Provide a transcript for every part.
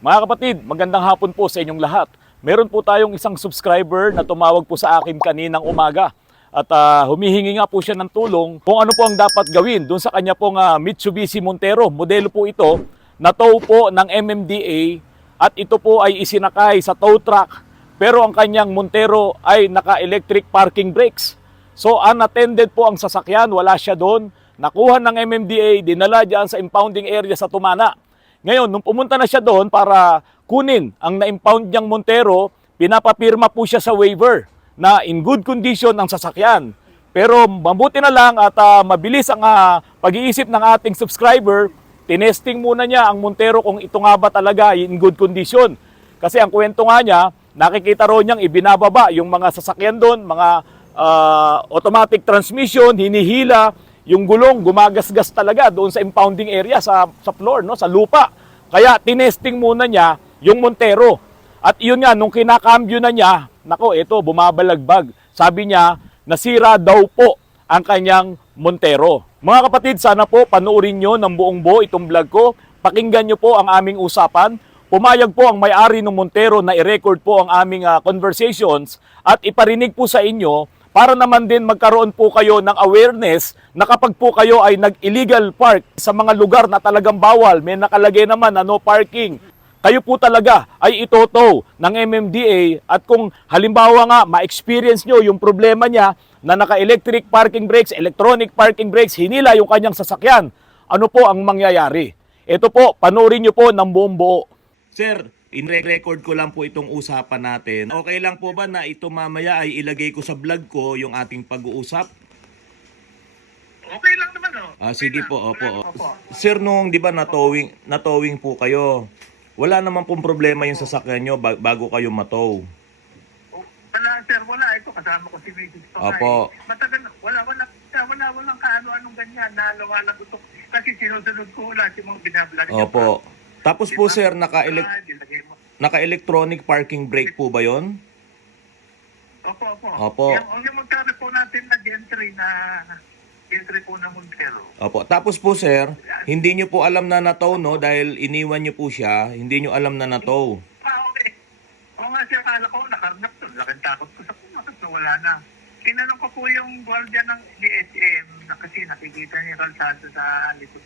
Mga kapatid, magandang hapon po sa inyong lahat. Meron po tayong isang subscriber na tumawag po sa akin kaninang umaga. At humihingi nga po siya ng tulong kung ano po ang dapat gawin doon sa kanya pong Mitsubishi Montero. Modelo po ito na tow po ng MMDA at ito po ay isinakay sa tow truck. Pero ang kanyang Montero ay naka-electric parking brakes. So unattended po ang sasakyan, wala siya doon. Nakuha ng MMDA, dinala dyan sa impounding area sa Tumana. Ngayon, nung pumunta na siya doon para kunin ang na-impound niyang Montero, pinapapirma po siya sa waiver na in good condition ang sasakyan. Pero mabuti na lang at mabilis ang pag-iisip ng ating subscriber, tinesting muna niya ang Montero kung ito nga ba talaga in good condition. Kasi ang kwento nga niya, nakikita ro niyang ibinababa yung mga sasakyan doon, mga automatic transmission, hinihila, yung gulong gumagasgas talaga doon sa impounding area, sa floor, no, sa lupa. Kaya tinesting muna niya yung Montero. At yun nga, nung kinakambyo na niya, nako, ito, bumabalagbag. Sabi niya, nasira daw po ang kanyang Montero. Mga kapatid, sana po panuorin nyo ng buong buo itong vlog ko. Pakinggan nyo po ang aming usapan. Pumayag po ang may-ari ng Montero na i-record po ang aming conversations at iparinig po sa inyo para naman din magkaroon po kayo ng awareness na kapag po kayo ay nag-illegal park sa mga lugar na talagang bawal, may nakalagay naman na no parking, kayo po talaga ay itotow ng MMDA at kung halimbawa nga ma-experience nyo yung problema niya na naka-electric parking brakes, electronic parking brakes, hinila yung kanyang sasakyan, ano po ang mangyayari? Ito po, panoorin nyo po ng buong buo. Sir, in-record ko lang po itong usapan natin. Okay lang po ba na ito mamaya ay ilagay ko sa vlog ko yung ating pag-uusap? Okay lang naman, oh. Sige Okay po, lang. opo. Opo. Sir, nung di ba natowing po kayo, wala naman pong problema yung sasakyan nyo bago kayo matow. Oh, wala, sir, wala. Ito, kasama ko si Mrs. Pangay. Opo. Matagal, walang kaano-anong ganyan na lumalang gusto. Kasi sinusunod ko lahat yung mga binablog niya. Opo. Tapos po Diba? sir, naka-electronic parking brake po ba yon? Opo, opo. Opo. Yung magkano po natin na gentry po na Montero. Opo. Tapos po sir, hindi nyo po alam na natow, no? Dahil iniwan nyo po siya, hindi nyo alam na natow. Okay. Oo nga, sir, akala ko nakarnap to. Laking takot ko sa pumakas na wala na. Tinanong ko po yung guardia ng DSM na kasi nakikita niya kalsada sa likod.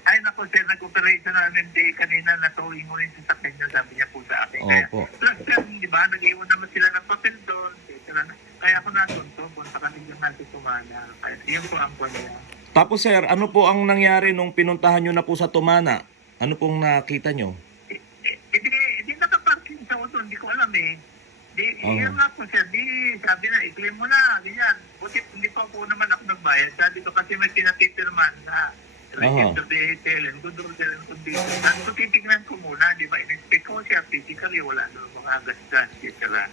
Ay nako, sir, nag-operation na MMDA kanina na towing mo rin sa sakyan niya, sabi niya po sa akin. Kaya, Opo. plus, sir, di ba, nag-iwan naman sila ng papel doon. Kaya ako natunto, punta kami yung natin Tumana. Kaya yun po ang kwan niya. Tapos sir, ano po ang nangyari nung pinuntahan nyo na po sa Tumana? Ano pong nakita nyo? Hindi nakaparking sa auto, hindi ko alam eh. Yun nga po, sir, sabi na, i-claim mo na, ganyan. Buti, hindi pa po naman ako nagbayad. Sabi ko kasi may pinatitirman na register vehicle and good order and condition. Sabi ko, titignan ko muna, di ba? In-inspect ko siya physically, wala naman mga gas-gas, etc.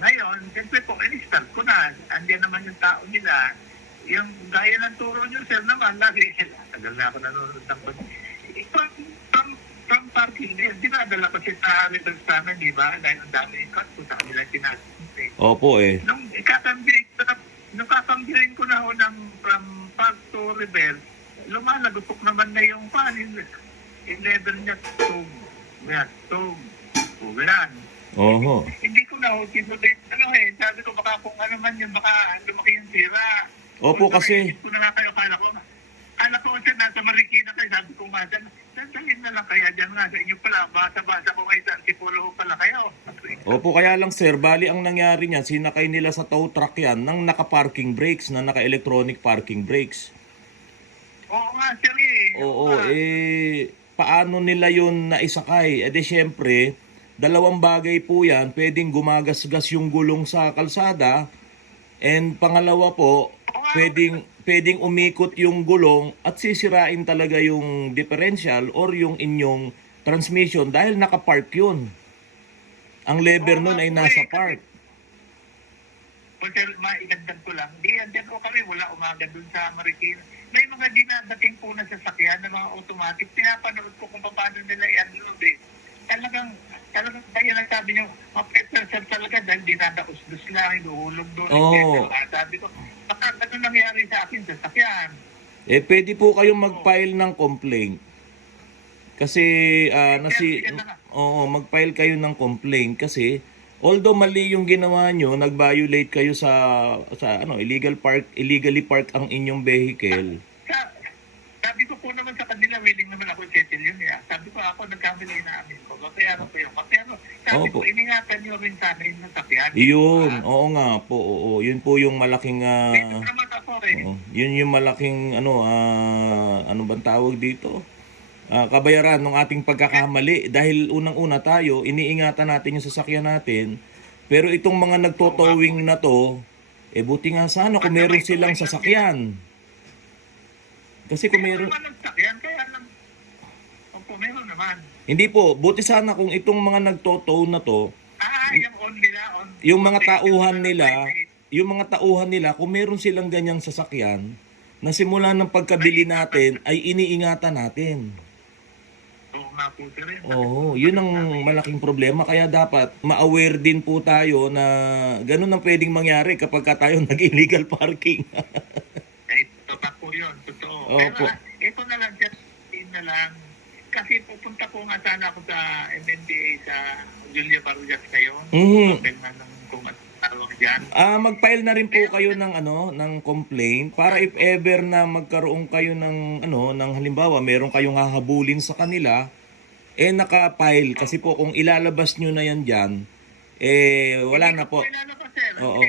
Ngayon, siyempre po, in-install ko na. Andiyan naman yung tao nila. Yung gaya ng turo nyo, sir, naman, lagi, tagal na ako nanonood ng from parking din, dinadala ko siya sa rebel sa amin, di ba? Dahil ang dami yung cut ko sa kanila sinasabi. Opo eh. Nung kakambirain ko na ho ng from park to rebel, lumalagupok naman na yung pan, yung level niya, tug, ulan. Oho. Hindi ko na ho, sabi ko baka kung ano man yun, baka lumaki yung sira. Opo kasi. Ko na nga kayo, kala ko siya nasa Marikina kayo, sabi ko nga dyan, dalhin na lang kaya dyan nga, sa inyo pala, basa-basa ko kayo, sipolo pala kayo. Opo, kaya lang sir, bali ang nangyari niyan, sinakay nila sa tow truck yan ng naka-parking brakes, na naka-electronic parking brakes. Oo nga, sir eh. Oo, paano nila yun naisakay? De syempre, dalawang bagay po yan, pwedeng gumagasgas yung gulong sa kalsada, and pangalawa po, pwedeng umikot yung gulong at sisirain talaga yung differential or yung inyong transmission dahil nakapark yun. Ang lever nun ay nasa park. Sir, maigagdag ko lang. Diyan ko kami, wala umaga dun sa Marikina. May mga dinadating po na sasakyan na mga automatic. Pinapanood ko kung paano nila i-unload eh. Talagang kaya lang sabi niyo, mapetler sir talaga dahil dinadaos-dos lang, inuhulog doon. Oo. Sabi ko, baka ano nangyari sa akin sa sakyan? Pwede po kayong mag-file ng complaint. Kasi mag-file kayo ng complaint kasi although mali yung ginawa nyo, nag-violate kayo sa illegally park ang inyong vehicle. Sabi ko po naman sa kanila, willing naman ako settle yun. Sabi ko ako, nagkamali na amin ko. Babayaran ko yun. Pero sabi ko, iningatan nyo rin sana yung nasakyan. Yun, oo nga po, oo. Yun po yung malaking, Ito naman ako yun yung malaking, ano bang tawag dito? Kabayaran ng ating pagkakamali. Dahil unang-una tayo, iniingatan natin yung sasakyan natin. Pero itong mga nagtotowing na to, buti nga sana kung meron silang sasakyan. Kasi kung meron... Opo, meron naman. Hindi po, buti sana kung itong mga nagtotow na to, yung on nila, yung mga tauhan nila, kung meron silang ganyang sasakyan, na simula ng pagkabili natin, ay iniingatan natin. Oo nga po, sir. Oo, yun ang malaking problema. Kaya dapat ma-aware din po tayo na ganun ang pwedeng mangyari kapag tayo nag-illegal parking. Opo. Pero ito na lang, sir, na lang. Kasi pupunta po nga sana ako sa MNDA sa Julia Vargas ngayon. Open na ng kung tawag dyan. Mag-file na rin po kayo ng complaint para if ever na magkaroon kayo ng halimbawa, meron kayong hahabulin sa kanila, naka-file. Kasi po kung ilalabas nyo na yan dyan, wala na po. Ilalabas, sir. Oo.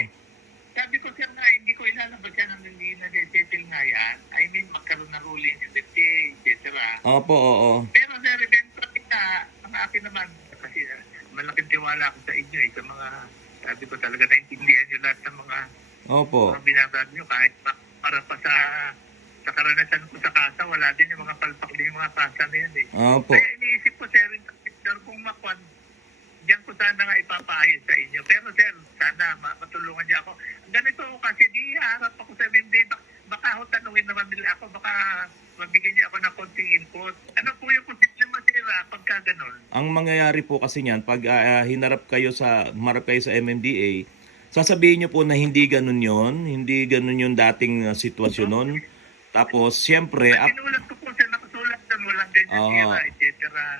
Sabi ko, sir, na hindi ko ilalabas yan ang hindi na-settle nga yan. I mean, magkaroon na ruling yung FDA, etc. Opo, oo. Pero sir, eventually na, ang akin naman, kasi malaking tiwala ako sa inyo sa mga, sabi ko talaga naintindihan nyo lahat ng mga binabag nyo, kahit para pa sa karanasan ko sa kasa, wala din yung mga palpak din yung mga kasa na yun Opo. Kaya iniisip ko, sir, kung makwan, diyan ko sana nga ipapaayos sa inyo. Pero sir, sana matulungan niyo ako. Ganito kasi di harap ako sa MMD. Baka ho tanungin naman nila ako. Baka mabigyan niyo ako ng konting input. Ano po yung position mo, sir, pagka ganun? Ang mangyayari po kasi niyan, pag humarap kayo sa MMDA, sasabihin niyo po na hindi ganun yon, hindi ganun yung dating sitwasyon nun. Tapos, siyempre... Sinulat ko po, sir, nakasulat doon, walang ganyan, etc.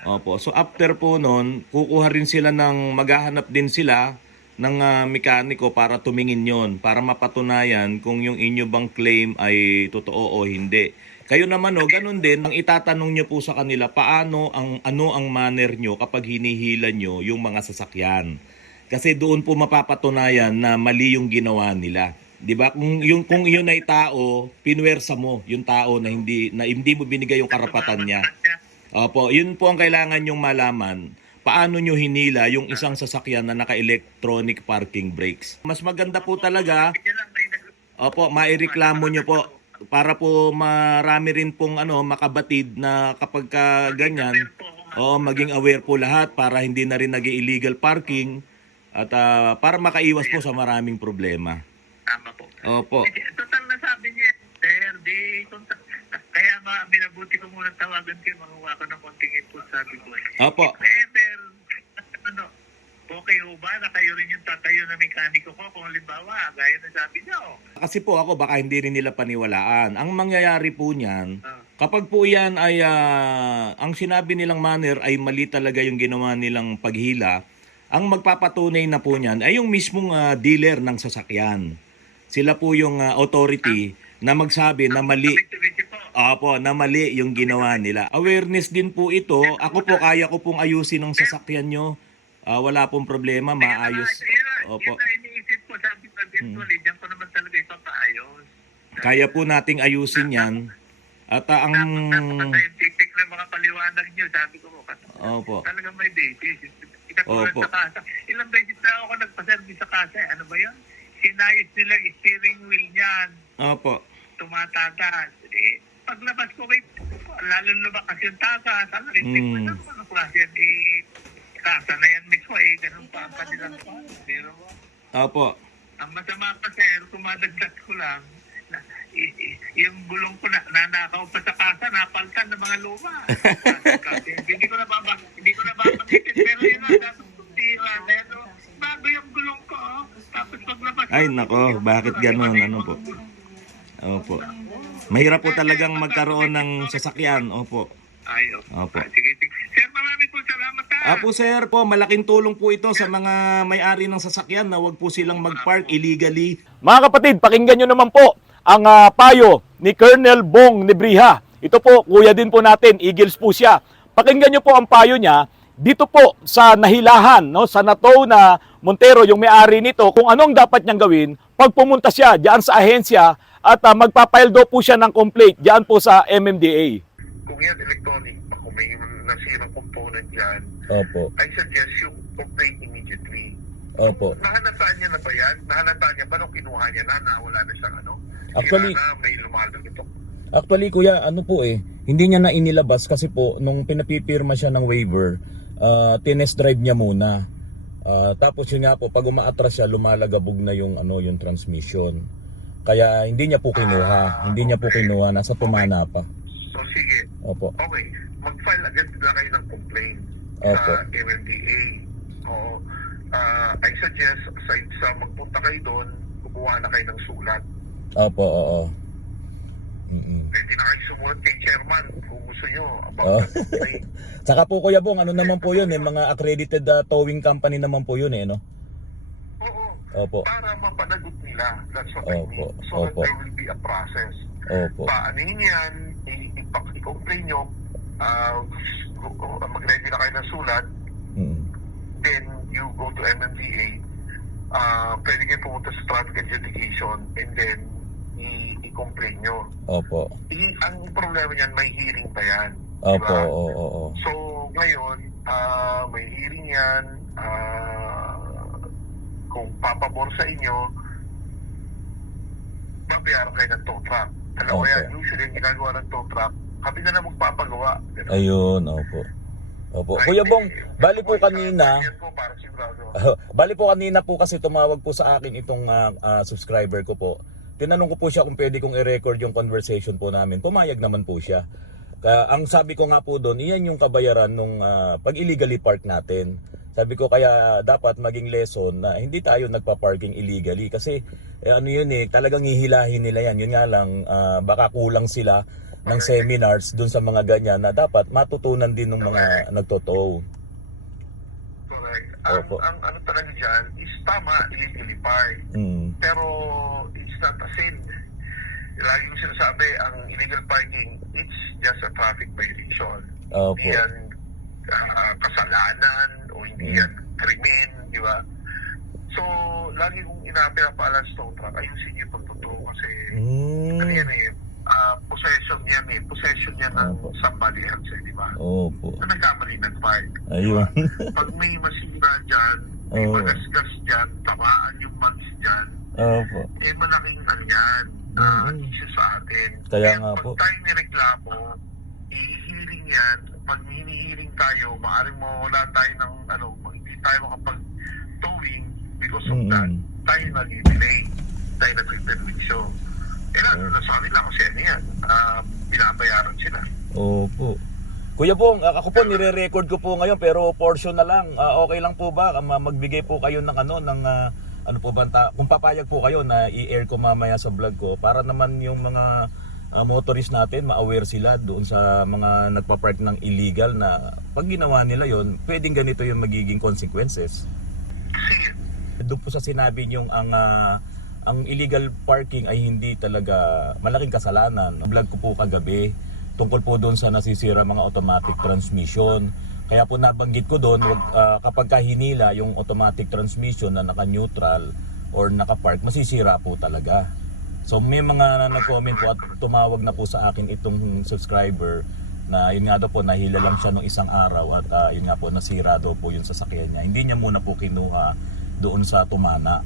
Opo. So after po noon, kukuha rin sila maghahanap din sila ng mekaniko para tumingin yon, para mapatunayan kung yung inyo bang claim ay totoo o hindi. Kayo naman ganun din, ang itatanong nyo po sa kanila, ano ang manner nyo kapag hinihila nyo yung mga sasakyan. Kasi doon po mapapatunayan na mali yung ginawa nila. 'Di ba? Kung yun ay tao, pinwersa mo yung tao na hindi mo binigay yung karapatan niya. Opo, yun po ang kailangan nyong malaman. Paano nyo hinila yung isang sasakyan na naka-electronic parking brakes. Mas maganda po talaga, maireklamo nyo po para po marami rin pong makabatid na kapag ganyan, maging aware po lahat para hindi na rin nag-illegal parking at para makaiwas po sa maraming problema. Tama po. Opo. Total na sabi niya, sir, kaya minabuti ko muna tawagan kayo, makuha ko ng konting input, sabi ko. Opo. Okay ho ba na kayo rin yung tatayo na mekaniko ko kung halimbawa, gaya na sabi niya, Kasi po ako, baka hindi rin nila paniwalaan. Ang mangyayari po niyan, kapag po yan ay, ang sinabi nilang manner ay mali talaga yung ginawa nilang paghila, ang magpapatunay na po niyan ay yung mismong dealer ng sasakyan. Sila po yung authority na magsabi na mali. Na mali yung ginawa nila. Awareness din po ito. Ako po, kaya ko pong ayusin ng sasakyan nyo. Wala pong problema, maayos. Opo. Iniisip ko, sabi ko, eventually, diyan ko naman talaga ipapaayos. Kaya po nating ayusin yan. At ang... Napaka-scientific na mga paliwanag nyo, sabi ko, Opo. talagang may basis. Ikatulad sa kasa. Ilang beses na ako nagpa-service sa kasa. Ano ba yun? Sinayos nila yung steering wheel niyan. Opo. Tumatatas. Paglabas ko kay lalo lumakas yung tatas. Ano rin, ano klase yan? Kasa na yan mismo ganun pa ang kanilang pa. Pero, Opo. ang masama pa, sir, kumadagdag ko lang, yung gulong ko nanakaw pa sa kasa, napaltan ng mga luma. Hindi ko na babakit, pero yun na, dapat tira. Bago yung gulong ko, tapos paglabas. Ay, nako, bakit ganun? Ano po? Opo. Mahirap po talagang magkaroon ng sasakyan. Opo. Ay, Opo. Sige, Apo sir po, malaking tulong po ito sa mga may-ari ng sasakyan na wag po silang mag-park illegally. Mga kapatid, pakinggan nyo naman po ang payo ni Colonel Bong Nebriha. Ito po, kuya din po natin, Eagles po siya. Pakinggan nyo po ang payo niya dito po sa Nahilahan, no, sa Nato na Montero, yung may-ari nito, kung anong dapat niyang gawin pag pumunta siya diyan sa ahensya at magpapile daw po siya ng complaint diyan po sa MMDA. Kung yan electronic, kung may nasirang component yan, Opo. I suggest yung complaint immediately. Opo. Nahalataan niya na ba yan? Nahalataan niya ba nung kinuha niya na wala na siyang ano? Actually- Sira na, may lumalang ito. Actually kuya, ano po hindi niya na inilabas kasi po nung pinapipirma siya ng waiver, tinest drive niya muna. Tapos yun nga po, pag umaatras siya, lumalagabog na yung yung transmission. Kaya hindi niya po kinuha. Hindi niya po kinuha, nasa tumana pa. So sige, Opo. okay. Mag-file agad na kayo ng complaint Opo. sa MMDA. Oo. I suggest, sa magpunta kayo doon, kumuha na kayo ng sulat. Opo, oo. Pwede na kayo sumulat kay chairman kung gusto nyo about Oh. the complaint. Saka po Kuya Bong, ano naman po yun mga accredited towing company naman po yun no? Oo. Opo. Para mapanagot nila. That's what I Opo. mean. So that Opo. there will be a process. Opo. Paanahin yan, i-complain nyo, mag-ready na kayo ng sulat, Mm. then you go to MMDA, pwede kayo pumunta sa traffic adjudication, and then i-complain nyo. Opo. Ang problema niyan, may hearing pa yan. Opo, Diba? oo. So, ngayon, may hearing yan, kung papabor sa inyo, babayaran kayo ng tow truck. Alam mo Opo. yan, usually yung ginagawa ng tow truck, kami na lang magpapagawa. Ganun. Ayun, opo. Opo. Kuya Bong, bali po kanina, Yan po, para sigurado. bali po kanina po kasi tumawag po sa akin itong subscriber ko po. Tinanong ko po siya kung pwede kong i-record yung conversation po namin. Pumayag naman po siya. Kaya ang sabi ko nga po doon, iyan yung kabayaran nung pag illegally park natin. Sabi ko kaya dapat maging lesson na hindi tayo nagpa-parking illegally kasi ano yun talagang hihilahin nila yan. Yun nga lang baka kulang sila ng seminars dun sa mga ganyan na dapat matutunan din ng mga nagtotow. Correct. Opo. Ang ano talaga dyan is tama, illegally park. Mm. Pero it's not a sin. Lagi ko sinasabi, ang illegal parking, it's just a traffic violation. Opo. Hindi yan kasalanan o hindi yan krimen, di ba? So, lagi kong pinapaalam sa tow truck, ayusin niyo yung pagtotoo kasi ano yan possession yan possession yan ng Opo. somebody else, di ba? Opo. Na nagkamali ng park. Ayun. Pag may masira dyan, may Oo. magasgas dyan, tamaan yung mags dyan, Opo. malaking ano yan, issue sa atin. Kaya nga pag po. tayo nireklamo, i-hearing yan, pag hini-hearing tayo, maaaring mawala tayo ng hindi tayo makapag-towing because of that. Tayo nag-delay, tayo nag-permission. Sa kanila kasi ano yan, binabayaran sila. Opo. Kuya Bong, ako po nire-record ko po ngayon pero portion na lang. Okay lang po ba magbigay po kayo ng ano po ba kung papayag po kayo na i-air ko mamaya sa vlog ko para naman yung mga motorist natin ma-aware sila doon sa mga nagpa-park ng illegal na pag ginawa nila yon, pwedeng ganito yung magiging consequences. Doon po sa sinabi niyong ang illegal parking ay hindi talaga malaking kasalanan. Vlog ko po kagabi tungkol po doon sa nasisira mga automatic transmission. Kaya po nabanggit ko doon, kapag hinila yung automatic transmission na naka-neutral or naka-park, masisira po talaga. So may mga nag-comment po at tumawag na po sa akin itong subscriber na yun nga daw po nahila lang siya nung isang araw at yun nga po nasira daw po yung sasakyan niya. Hindi niya muna po kinuha doon sa Tumana.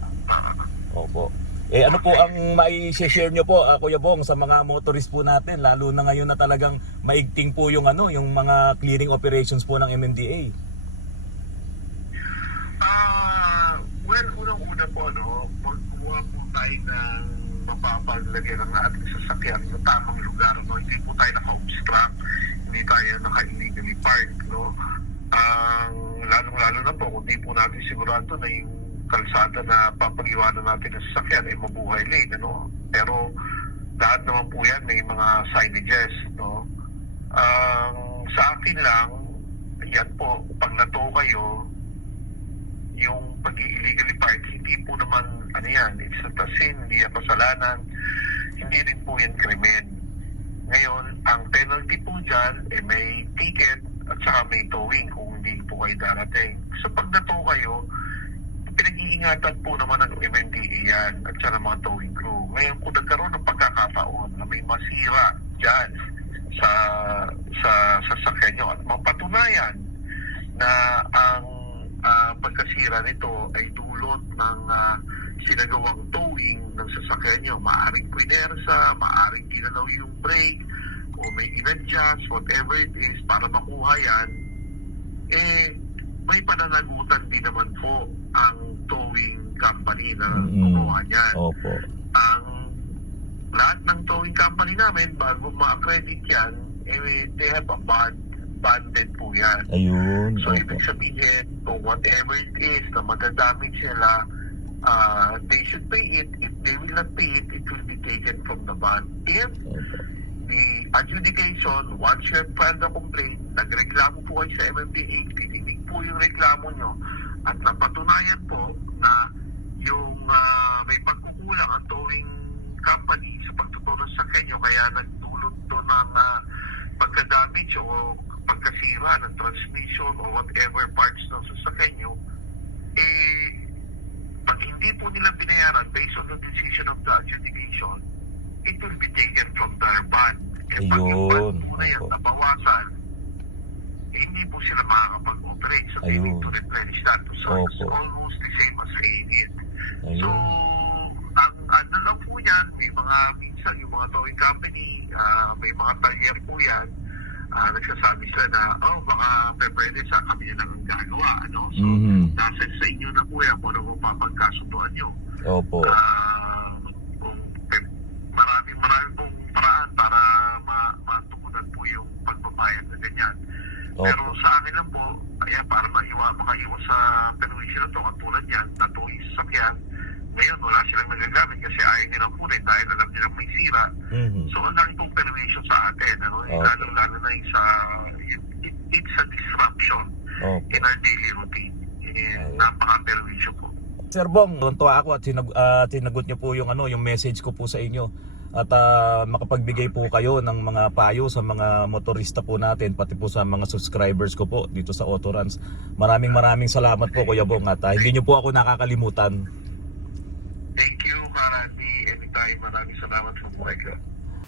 Opo. Ano po ang mai-share nyo po, Kuya Bong, sa mga motorist po natin, lalo na ngayon na talagang maigting po yung yung mga clearing operations po ng MMDA? Well, unang-una po, kumuha po tayo ng mapapaglagay ng ating sasakyan sa tamang lugar, Hindi po tayo naka-obstruct, hindi tayo naka-illegally park, Lalong-lalo na po, kung di po natin sigurado na yung kalsada na papag-iwanan natin ng sasakyan ay mabuhay lane, Pero lahat naman po yan may mga signages, Sa akin lang, yan po, pag nato kayo, yung pag-illegally park, hindi po naman, ano yan, it's not a sin, hindi yan kasalanan, hindi rin po yan krimen. Ngayon, ang penalty po dyan, may ticket at saka may towing kung hindi po kayo darating. So pag nato kayo, pinag-iingatan po naman ng MMDA yan at saka ng mga towing crew. Ngayon, kung nagkaroon ng pagkakataon na may masira dyan sa sasakyan nyo at mapatunayan na ang pagkasira nito ay dulot ng sinagawang towing ng sasakyan nyo, maaaring puinersa, maaaring ginalaw yung brake o may in-adjust, whatever it is, para makuha yan, may pananagutan din naman po ang towing company na gumawa niyan. Opo. Ang lahat ng towing company namin, bago ma-accredit yan, they have a banded po yan. Ayun. So, ibig sabihin, kung whatever it is na madadamage sila, they should pay it. If they will not pay it, it will be taken from the bond. If the adjudication, once you have filed a complaint, nagreklamo po kayo sa MMDA, tininig po yung reklamo nyo, at napatunayan po na yung may pagkukulang ang towing company sa pagtutulong sa kanyo, kaya nagdulot to ng pagka-damage o pagkasira ng transmission or whatever parts ng sasakyan nyo, pag hindi po nila binayaran based on the decision of the adjudication, it will be taken from their bond. Pag yung bond po na yan nabawasan, hindi po sila makakapag-operate. So, they need to replenish that. So, it's almost the same as paying it. So, ang ano lang po yan, may mga, minsan yung mga towing company, may mga talyer po yan, nagsasabi sila na, baka pwede sa kami na lang ang gagawa. Ano? So, nasa sa inyo na po yan kung ano mapapagkasunduan nyo. Opo. Kung marami pong paraan para matukunan po yung pagbabayad na ganyan. Pero sa akin lang po, kaya para makaiwas sa perwisyo na ito, katulad yan, natuloy sa sakyan, ngayon wala silang nagagamit kasi ayaw nilang kunin dahil alam nilang may sira. So, ang dami pong perwisyo sa atin. Ano? Lalo na yung sa, it's a disruption in our daily routine. Napaka-perwisyo po. Sir Bong, tuwa ako at sinagot niyo po yung yung message ko po sa inyo at makapagbigay po kayo ng mga payo sa mga motorista po natin, pati po sa mga subscribers ko po dito sa Autorans. Maraming salamat po, Kuya Bong, at hindi niyo po ako nakakalimutan. Thank you, Karani. Anytime, maraming salamat po po kayo.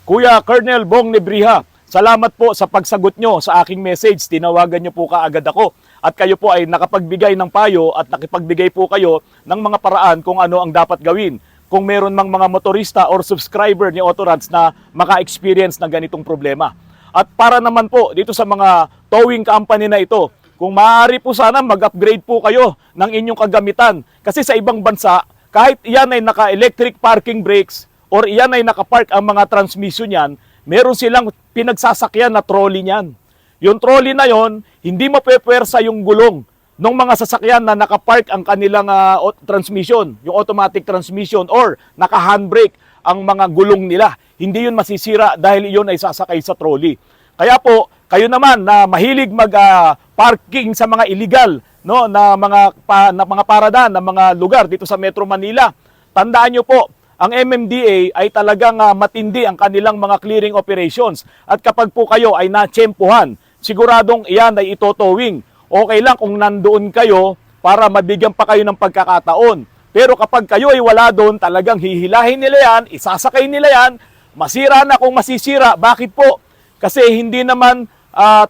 Kuya Colonel Bong Nebrija, salamat po sa pagsagot nyo sa aking message. Tinawagan nyo po kaagad ako. At kayo po ay nakapagbigay ng payo at nakipagbigay po kayo ng mga paraan kung ano ang dapat gawin. Kung meron mang mga motorista or subscriber ni Autorans na maka-experience ng ganitong problema. At para naman po dito sa mga towing company na ito, kung maaari po sana mag-upgrade po kayo ng inyong kagamitan. Kasi sa ibang bansa, kahit iyan ay naka-electric parking brakes or iyan ay nakapark ang mga transmission niyan, meron silang pinagsasakyan na trolley niyan. Yung trolley na yon, hindi mapepwersa yung gulong ng mga sasakyan na nakapark ang kanilang transmission, yung automatic transmission or naka-handbrake ang mga gulong nila. Hindi yun masisira dahil iyon ay sasakay sa trolley. Kaya po, kayo naman na mahilig mag-parking sa mga illegal na mga parada, na mga lugar dito sa Metro Manila, tandaan nyo po, ang MMDA ay talagang matindi ang kanilang mga clearing operations. At kapag po kayo ay natsempuhan, siguradong iyan ay itotowing. Okay lang kung nandoon kayo para mabigyan pa kayo ng pagkakataon. Pero kapag kayo ay wala doon, talagang hihilahin nila yan, isasakay nila yan, masira na kung masisira. Bakit po? Kasi hindi naman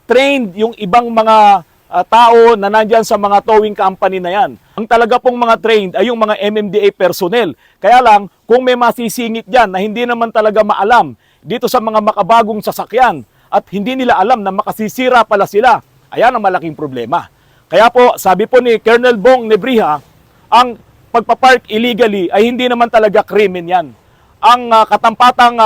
trained yung ibang mga tao na nandyan sa mga towing company na yan. Ang talaga pong mga trained ay yung mga MMDA personnel. Kaya lang, kung may masisingit dyan na hindi naman talaga maalam dito sa mga makabagong sasakyan at hindi nila alam na makasisira pala sila, ayan ang malaking problema. Kaya po, sabi po ni Colonel Bong Nebrija, ang pagpapark illegally ay hindi naman talaga krimen yan. Ang katampatang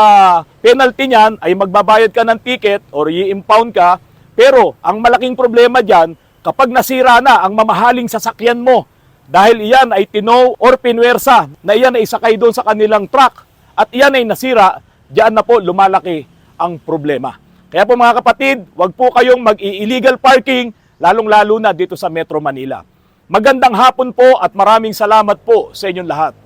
penalty niyan ay magbabayad ka ng ticket or i-impound ka. Pero ang malaking problema dyan, kapag nasira na ang mamahaling sasakyan mo, dahil iyan ay tinow or pinwersa na iyan ay isakay doon sa kanilang truck at iyan ay nasira, diyan na po lumalaki ang problema. Kaya po mga kapatid, wag po kayong mag-illegal parking lalong-lalo na dito sa Metro Manila. Magandang hapon po at maraming salamat po sa inyong lahat.